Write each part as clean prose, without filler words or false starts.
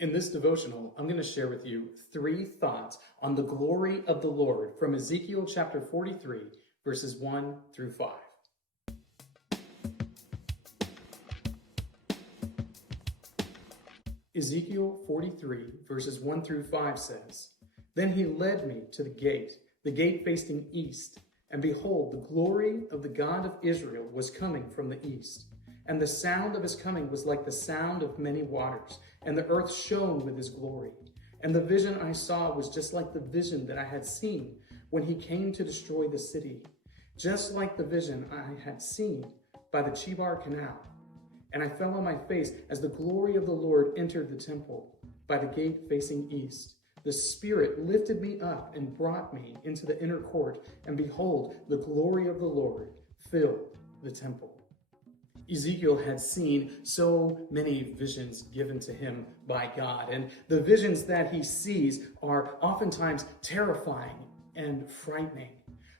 In this devotional, I'm going to share with you 3 thoughts on the glory of the Lord from Ezekiel chapter 43, verses 1 through 5. Ezekiel 43, verses 1 through 5 says, "Then he led me to the gate facing east, and behold, the glory of the God of Israel was coming from the east. And the sound of his coming was like the sound of many waters, and the earth shone with his glory. And the vision I saw was just like the vision that I had seen when he came to destroy the city, just like the vision I had seen by the Chebar Canal. And I fell on my face as the glory of the Lord entered the temple by the gate facing east. The Spirit lifted me up and brought me into the inner court, and behold, the glory of the Lord filled the temple." Ezekiel had seen so many visions given to him by God, and the visions that he sees are oftentimes terrifying and frightening.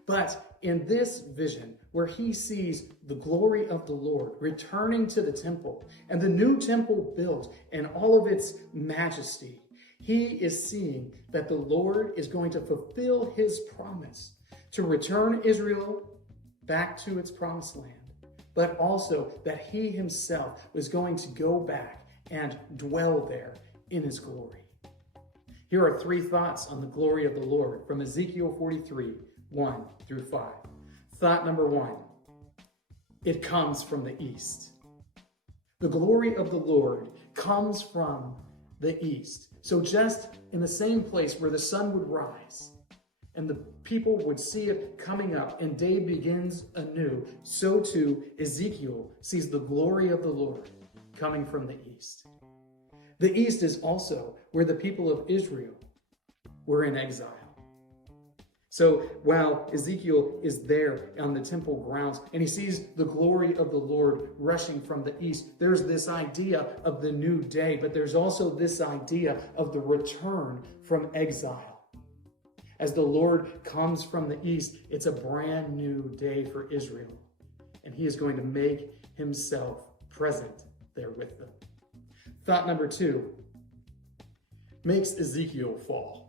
But in this vision, where he sees the glory of the Lord returning to the temple and the new temple built in all of its majesty, he is seeing that the Lord is going to fulfill his promise to return Israel back to its promised land, but also that he himself was going to go back and dwell there in his glory. Here are 3 thoughts on the glory of the Lord from Ezekiel 43, 1 through 5. Thought number 1, it comes from the east. The glory of the Lord comes from the east. So just in the same place where the sun would rise and the people would see it coming up and day begins anew, so too Ezekiel sees the glory of the Lord coming from the east. The east is also where the people of Israel were in exile. So while Ezekiel is there on the temple grounds and he sees the glory of the Lord rushing from the east, there's this idea of the new day, but there's also this idea of the return from exile. As the Lord comes from the east, it's a brand new day for Israel, and he is going to make himself present there with them. Thought number 2 makes Ezekiel fall.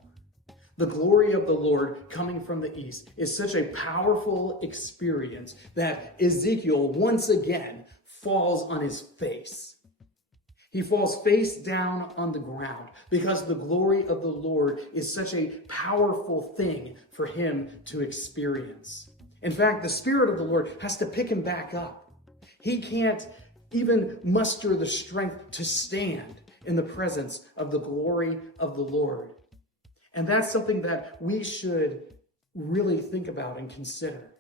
The glory of the Lord coming from the east is such a powerful experience that Ezekiel once again falls on his face. He falls face down on the ground because the glory of the Lord is such a powerful thing for him to experience. In fact, the Spirit of the Lord has to pick him back up. He can't even muster the strength to stand in the presence of the glory of the Lord. And that's something that we should really think about and consider.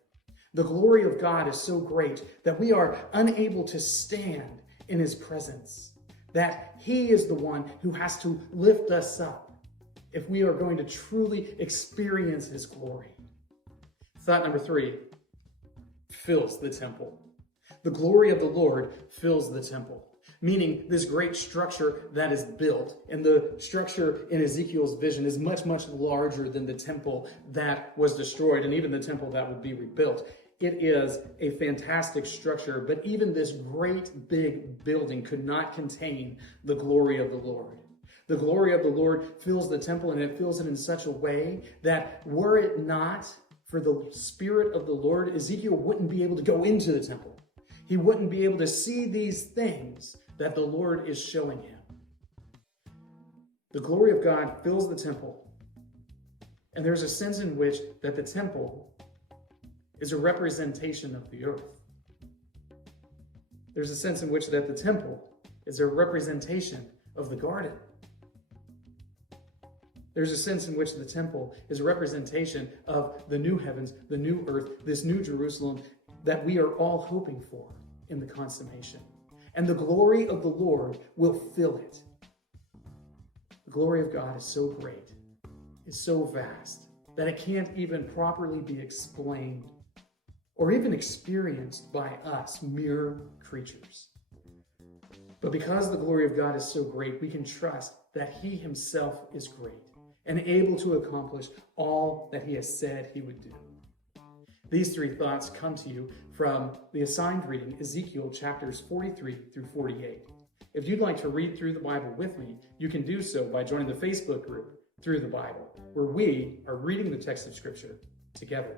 The glory of God is so great that we are unable to stand in his presence, that he is the one who has to lift us up if we are going to truly experience his glory. Thought number 3 fills the temple. The glory of the Lord fills the temple, meaning this great structure that is built. And the structure in Ezekiel's vision is much, much larger than the temple that was destroyed and even the temple that would be rebuilt. It is a fantastic structure, but even this great big building could not contain the glory of the Lord. The glory of the Lord fills the temple, and it fills it in such a way that were it not for the Spirit of the Lord, Ezekiel wouldn't be able to go into the temple. He wouldn't be able to see these things that the Lord is showing him. The glory of God fills the temple, and there's a sense in which that the temple is a representation of the earth. There's a sense in which that the temple is a representation of the garden. There's a sense in which the temple is a representation of the new heavens, the new earth, this new Jerusalem that we are all hoping for in the consummation. And the glory of the Lord will fill it. The glory of God is so great, is so vast, that it can't even properly be explained or even experienced by us, mere creatures. But because the glory of God is so great, we can trust that he himself is great and able to accomplish all that he has said he would do. These 3 thoughts come to you from the assigned reading, Ezekiel chapters 43 through 48. If you'd like to read through the Bible with me, you can do so by joining the Facebook group Through the Bible, where we are reading the text of Scripture together.